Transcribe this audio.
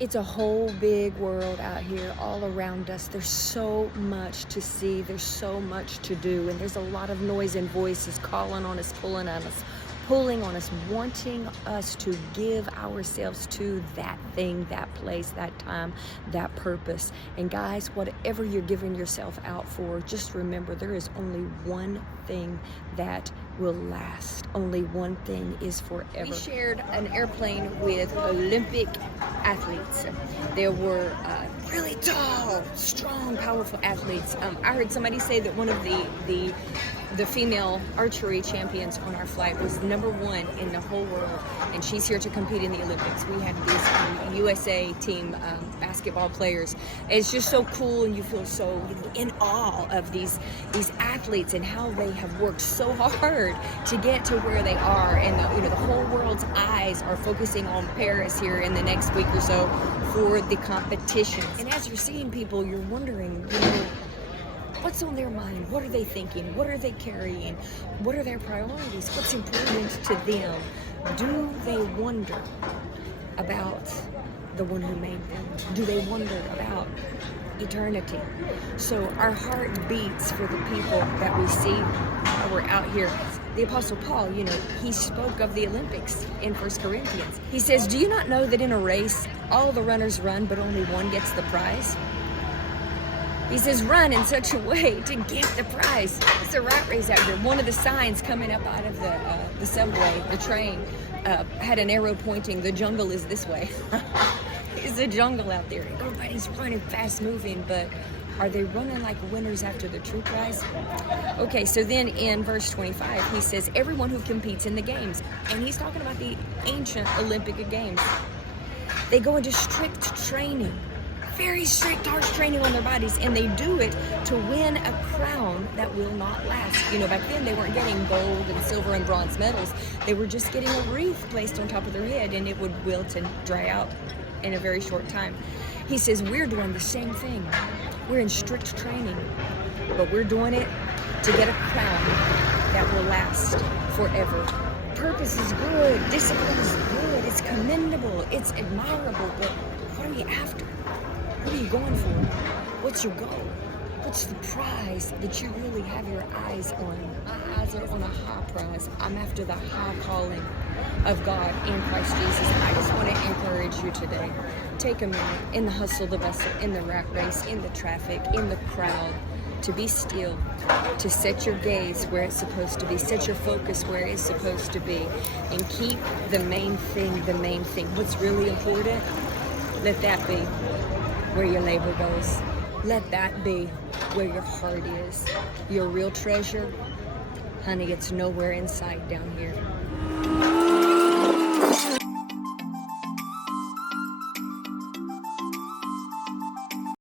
It's a whole big world out here all around us. There's so much to see. There's so much to do. And there's a lot of noise and voices calling on us, pulling on us, wanting us to give ourselves to that thing, that place, that time, that purpose. And guys, whatever you're giving yourself out for, just remember there is only one thing that will last. Only one thing is forever. We shared an airplane with Olympic athletes. There were really tall, strong, powerful athletes. I heard somebody say that one of the female archery champions on our flight was #1 in the whole world, and she's here to compete in the Olympics. We had these USA team basketball players. It's just so cool, and you feel so in awe of these athletes and how they have worked so hard to get to where they are. And the whole world's eyes are focusing on Paris here in the next week or so for the competitions. And as you're seeing people, you're wondering, what's on their mind? What are they thinking? What are they carrying? What are their priorities? What's important to them? Do they wonder about the one who made them? Do they wonder about eternity? So our heart beats for the people that we see while we're out here. The Apostle Paul, he spoke of the Olympics in 1 Corinthians. He says, do you not know that in a race, all the runners run, but only one gets the prize? He says, run in such a way to get the prize. It's a rat race out here. One of the signs coming up out of the subway, the train, had an arrow pointing, the jungle is this way. It's a jungle out there. Everybody's running, fast moving, but are they running like winners after the true prize? Okay, so then in verse 25, he says, everyone who competes in the games, and he's talking about the ancient Olympic Games, they go into strict training. Very strict, harsh training on their bodies, and they do it to win a crown that will not last. Back then they weren't getting gold and silver and bronze medals. They were just getting a wreath placed on top of their head, and it would wilt and dry out in a very short time. He says, we're doing the same thing. We're in strict training, but we're doing it to get a crown that will last forever. Purpose is good, discipline is good, it's commendable, it's admirable, but what are you after? What are you going for? What's your goal? What's the prize that you really have your eyes on? My eyes are on a high prize. I'm after the high calling of God in Christ Jesus. And I just want to encourage you today. Take a minute in the hustle, the bustle, in the rat race, in the traffic, in the crowd, to be still, to set your gaze where it's supposed to be, set your focus where it's supposed to be, and keep the main thing. What's really important, let that be where your labor goes. Let that be where your heart is. Your real treasure, honey, it's nowhere in sight down here.